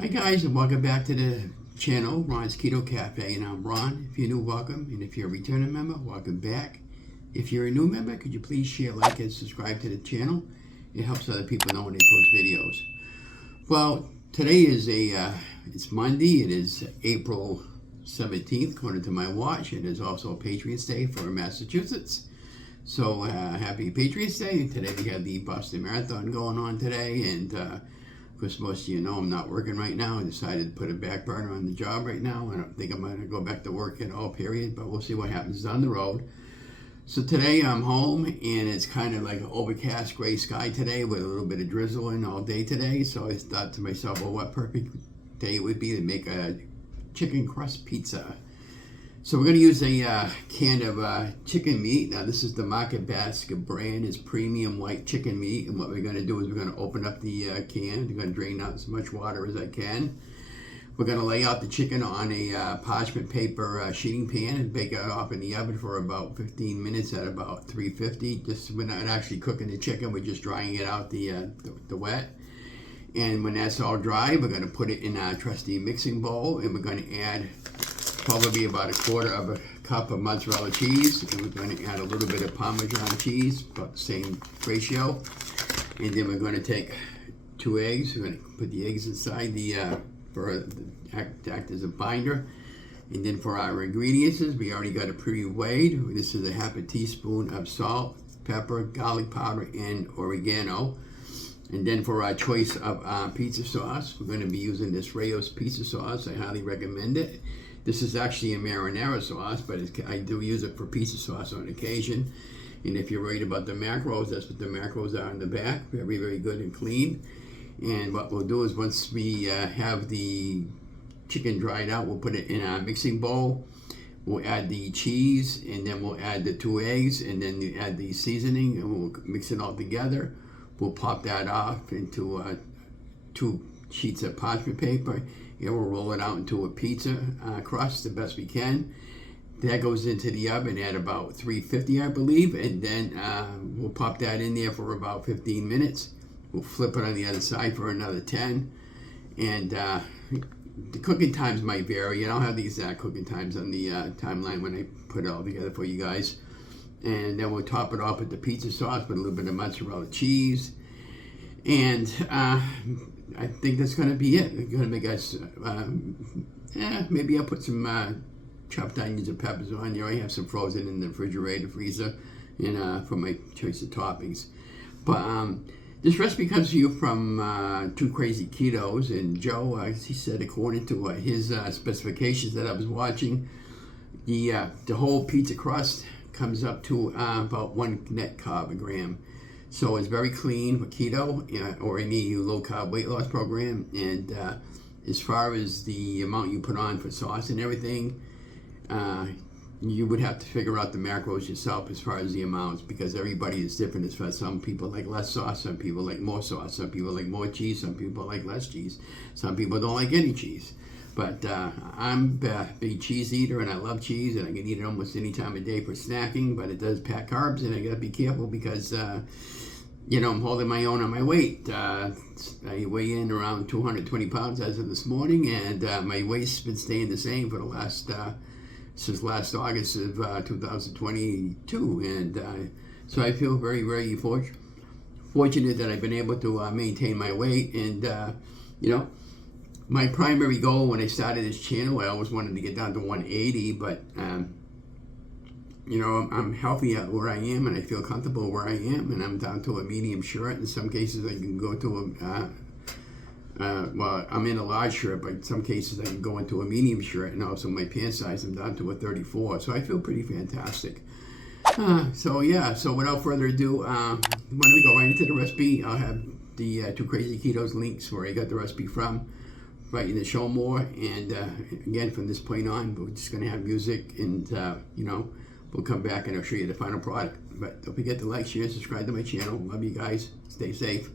Hi guys, and welcome back to the channel, Ron's Keto Cafe, and I'm Ron. If you're new, welcome, and if you're a returning member, welcome back. If you're a new member, could you please share, like, and subscribe to the channel? It helps other people know when they post videos. Well, today is it's Monday. It is April 17th, according to my watch. It is also Patriots Day for Massachusetts. So happy Patriots Day. Today we have the Boston Marathon going on today, and of course, most of you know I'm not working right now. I decided to put a back burner on the job right now. I don't think I'm going to go back to work at all, period, but we'll see what happens down the road. So today I'm home, and it's kind of like an overcast gray sky today with a little bit of drizzling all day today. So I thought to myself, well, what perfect day it would be to make a chicken crust pizza. So we're going to use a can of chicken meat. Now this is the Market Basket brand. It's premium white chicken meat. And what we're going to do is we're going to open up the can. I'm going to drain out as much water as I can. We're going to lay out the chicken on a parchment paper sheeting pan and bake it off in the oven for about 15 minutes at about 350. We're not actually cooking the chicken. We're just drying it out the wet. And when that's all dry, we're going to put it in our trusty mixing bowl, and we're going to add probably about a quarter of a cup of mozzarella cheese, and we're going to add a little bit of Parmesan cheese, about the same ratio. And then we're going to take 2 eggs. We're going to put the eggs inside to act as a binder. And then for our ingredients, we already got it pre-weighed. This is a half a teaspoon of salt, pepper, garlic powder, and oregano. And then for our choice of pizza sauce, we're going to be using this Rayo's pizza sauce. I highly recommend it. This is actually a marinara sauce, but I do use it for pizza sauce on occasion. And if you're worried about the macros, that's what the macros are in the back. Very, very good and clean. And what we'll do is once we have the chicken dried out, we'll put it in our mixing bowl. We'll add the cheese, and then we'll add the 2 eggs, and then you add the seasoning, and we'll mix it all together. We'll pop that off into 2 sheets of parchment paper. And we'll roll it out into a pizza crust the best we can. That goes into the oven at about 350, I believe, and then we'll pop that in there for about 15 minutes. We'll flip it on the other side for another 10. And the cooking times might vary. I don't have the exact cooking times on the timeline when I put it all together for you guys. And then we'll top it off with the pizza sauce with a little bit of mozzarella cheese. And I think that's going to be it. We're going to make us, maybe I'll put some chopped onions and peppers on there. I have some frozen in the refrigerator, freezer, and for my choice of toppings. But this recipe comes to you from 2 Krazy Ketos, and Joe, he said according to his specifications that I was watching, the whole pizza crust comes up to about 1 net carb a gram. So it's very clean for keto or any low-carb weight loss program. And as far as the amount you put on for sauce and everything, you would have to figure out the macros yourself as far as the amounts, because everybody is different. As far as some people like less sauce, some people like more sauce, some people like more cheese, some people like less cheese, some people don't like any cheese. But I'm a big cheese eater, and I love cheese, and I can eat it almost any time of day for snacking, but it does pack carbs, and I got to be careful because, I'm holding my own on my weight. I weigh in around 220 pounds as of this morning, and my weight's been staying the same for the since last August of 2022, and so I feel very, very fortunate that I've been able to maintain my weight, and, my primary goal when I started this channel, I always wanted to get down to 180, but, I'm healthy at where I am, and I feel comfortable where I am, and I'm down to a medium shirt. In some cases, I can go to I'm in a large shirt, but in some cases, I can go into a medium shirt, and also my pant size, I'm down to a 34, so I feel pretty fantastic. So without further ado, why don't we go right into the recipe? I'll have the 2 Krazy Ketos links where I got the recipe from right in the show more, and again, from this point on, we're just going to have music, and we'll come back and I'll show you the final product. But don't forget to like, share, subscribe to my channel. Love you guys. Stay safe.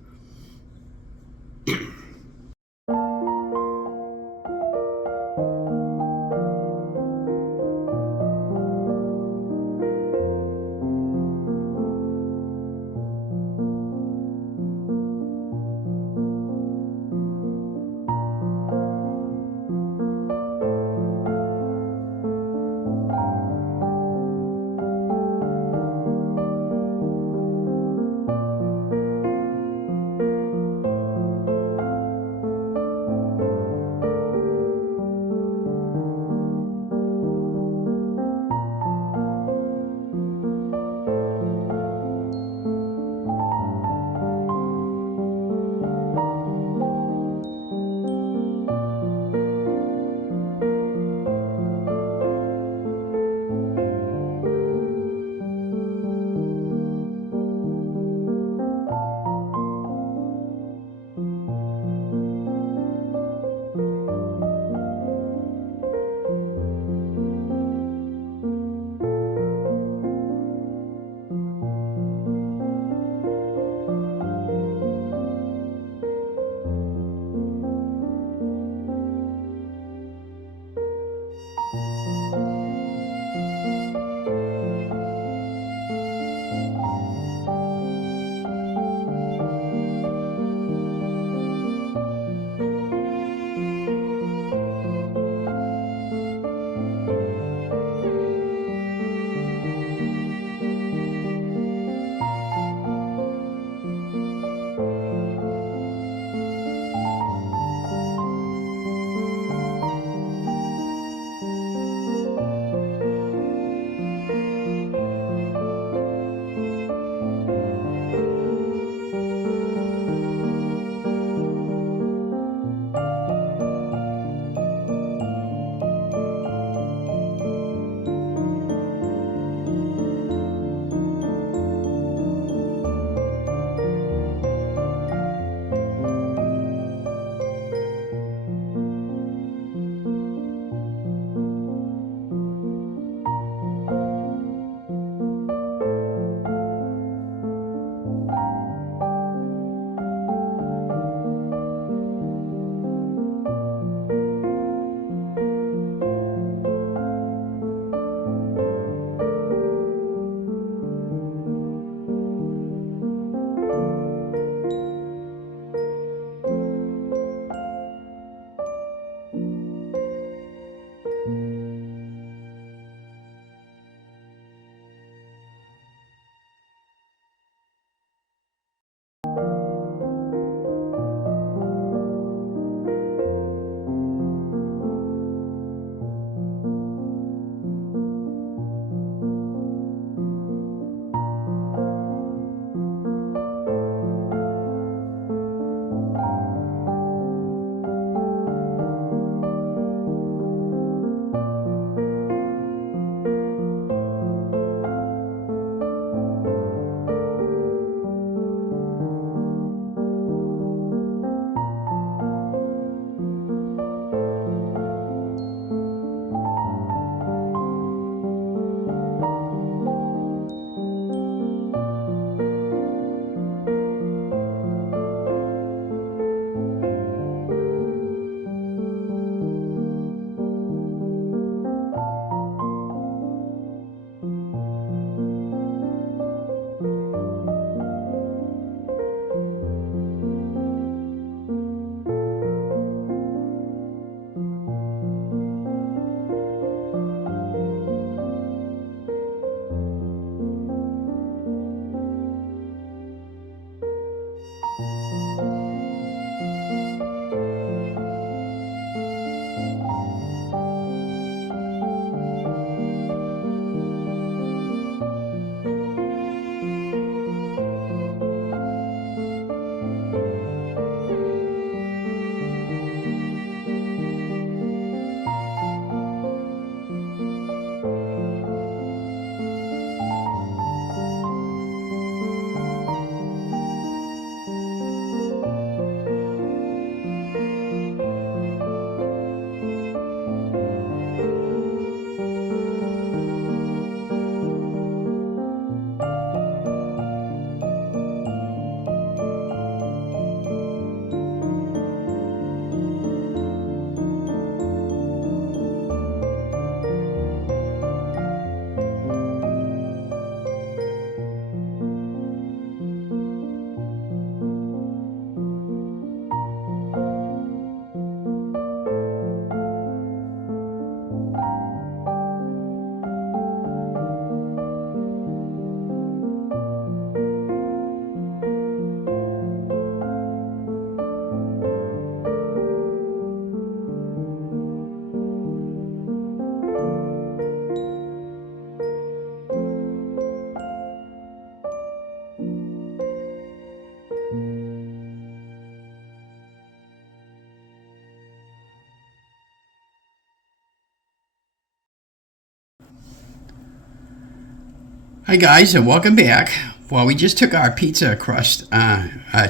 Hi guys, and welcome back. Well, we just took our pizza crust,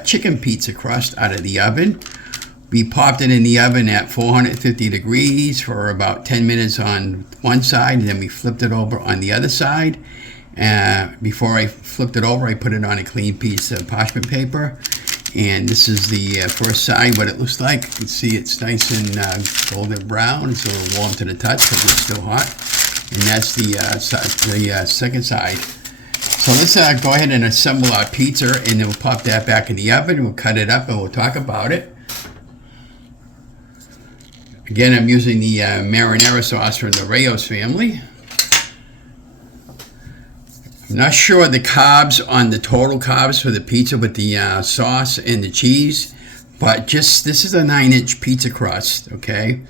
chicken pizza crust out of the oven. We popped it in the oven at 450 degrees for about 10 minutes on one side, and then we flipped it over on the other side. Before I flipped it over, I put it on a clean piece of parchment paper. And this is the first side, what it looks like. You can see it's nice and golden brown. It's a little warm to the touch because it's still hot. And that's the second side. So let's go ahead and assemble our pizza, and then we'll pop that back in the oven, and we'll cut it up, and we'll talk about it. Again, I'm using the marinara sauce from the Rayos family. I'm not sure the carbs on the total carbs for the pizza with the sauce and the cheese, but just this is a 9-inch pizza crust, okay?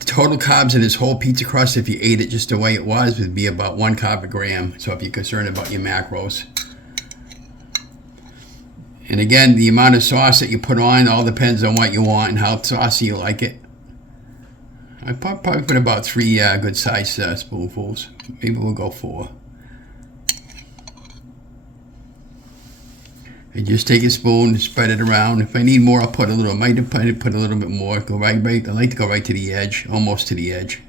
The total carbs in this whole pizza crust, if you ate it just the way it was, would be about 1 carb a gram. So if you're concerned about your macros. And again, the amount of sauce that you put on all depends on what you want and how saucy you like it. I probably put about 3 good sized spoonfuls. Maybe we'll go 4. I just take a spoon, spread it around. If I need more, I'll put a little. I might put a little bit more. Go right. I like to go right to the edge, almost to the edge.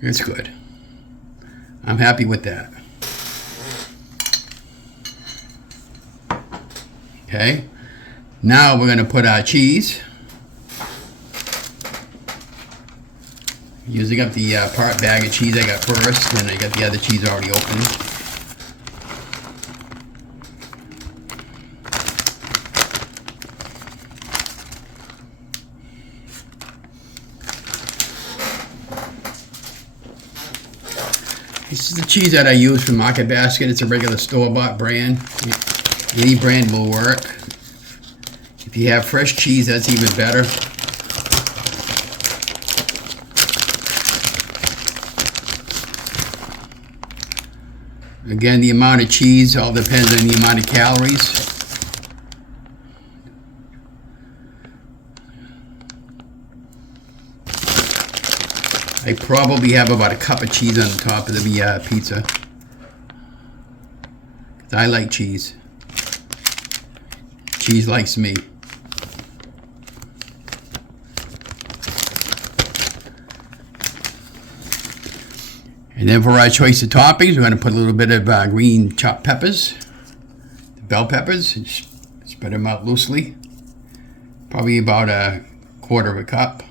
It's good. I'm happy with that. Okay. Now we're going to put our cheese. Using up the part bag of cheese I got first, and I got the other cheese already open. This is the cheese that I use from Market Basket. It's a regular store-bought brand. Any brand will work. If you have fresh cheese, that's even better. Again, the amount of cheese all depends on the amount of calories. I probably have about a cup of cheese on the top of the pizza. I like cheese. Cheese likes me. And then for our choice of toppings, we're going to put a little bit of green chopped peppers, bell peppers, and spread them out loosely. Probably about a 1/4 cup.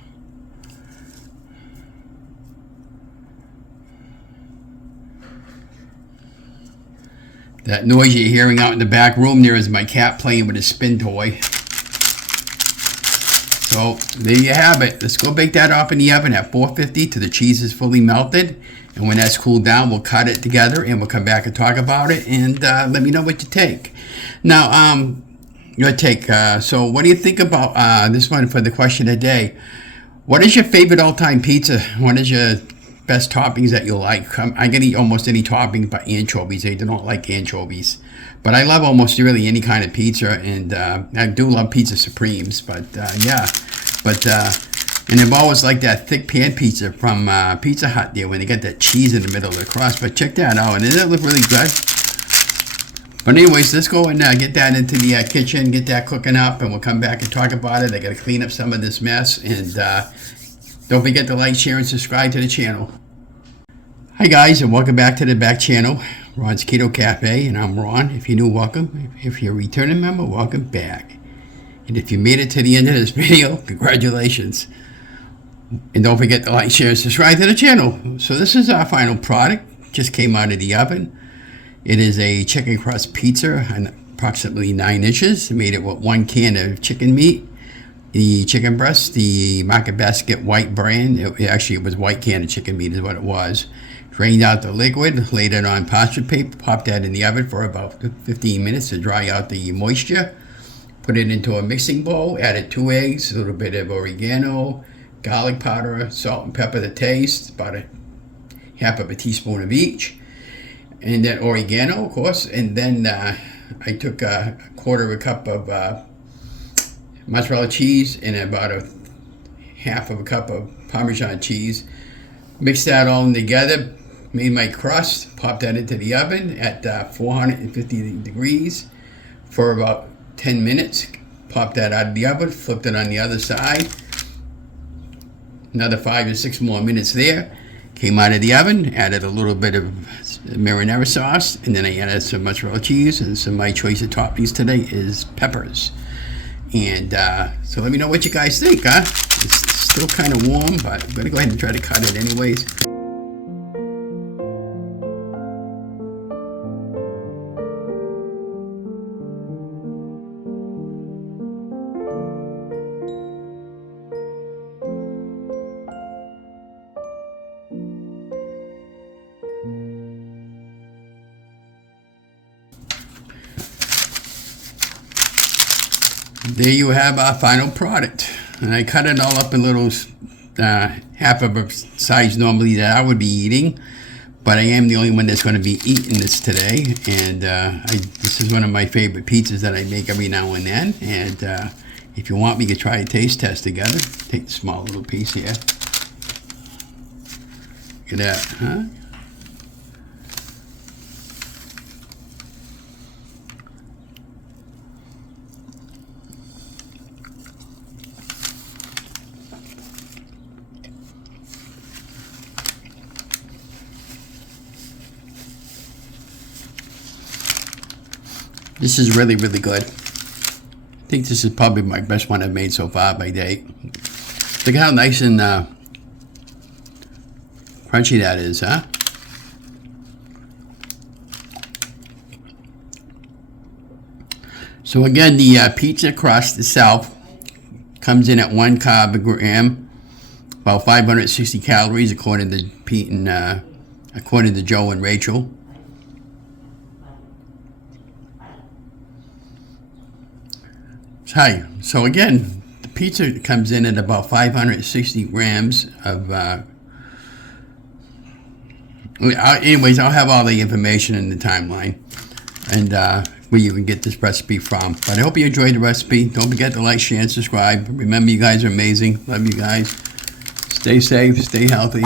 That noise you're hearing out in the back room there is my cat playing with his spin toy. So there you have it. Let's go bake that up in the oven at 450 till the cheese is fully melted. And when that's cooled down, we'll cut it together and we'll come back and talk about it. And let me know what you take. Now, your take. So what do you think about this one for the question of the day? What is your favorite all-time pizza? What is your best toppings that you like? I can eat almost any topping but anchovies. I don't like anchovies. But I love almost really any kind of pizza, and I do love pizza supremes. But yeah, and I've always liked that thick pan pizza from Pizza Hut there when they got that cheese in the middle of the crust. But check that out, and doesn't it look really good? But anyways, let's go and get that into the kitchen, get that cooking up, and we'll come back and talk about it. I got to clean up some of this mess, and don't forget to like, share, and subscribe to the channel. Hi guys, and welcome back to the back channel, Ron's Keto Cafe, and I'm Ron. If you're new, welcome. If you're a returning member, welcome back. And if you made it to the end of this video, congratulations. And don't forget to like, share, and subscribe to the channel. So this is our final product. Just came out of the oven. It is a chicken crust pizza, approximately 9 inches. Made it with 1 can of chicken meat. The chicken breast, the Market Basket white brand. It was white can of chicken meat is what it was. Drained out the liquid, laid it on parchment paper, popped that in the oven for about 15 minutes to dry out the moisture. Put it into a mixing bowl, added 2 eggs, a little bit of oregano, garlic powder, salt and pepper to taste, about a half of a teaspoon of each. And then oregano, of course, and then I took a 1/4 cup of mozzarella cheese and about a half of a cup of Parmesan cheese. Mix that all in together. Made my crust. Popped that into the oven at 450 degrees for about 10 minutes. Popped that out of the oven. Flipped it on the other side. Another 5 or 6 more minutes there. Came out of the oven, added a little bit of marinara sauce, and then I added some mozzarella cheese, and some of my choice of toppings today is peppers. And so let me know what you guys think, huh? It's still kind of warm, but I'm gonna go ahead and try to cut it anyways. There you have our final product. And I cut it all up in little, half of a size normally that I would be eating. But I am the only one that's going to be eating this today. And this is one of my favorite pizzas that I make every now and then. And if you want, we could try a taste test together. Take the small little piece here. Look at that, huh? This is really, really good. I think this is probably my best one I've made so far by date. Look at how nice and crunchy that is, huh? So again, the pizza crust itself comes in at 1 carb a gram, about 560 calories according to Pete and according to Joe and Rachel. Hi. So again, the pizza comes in at about 560 grams of. Anyways, I'll have all the information in the timeline and where you can get this recipe from. But I hope you enjoyed the recipe. Don't forget to like, share, and subscribe. Remember, you guys are amazing. Love you guys. Stay safe. Stay healthy.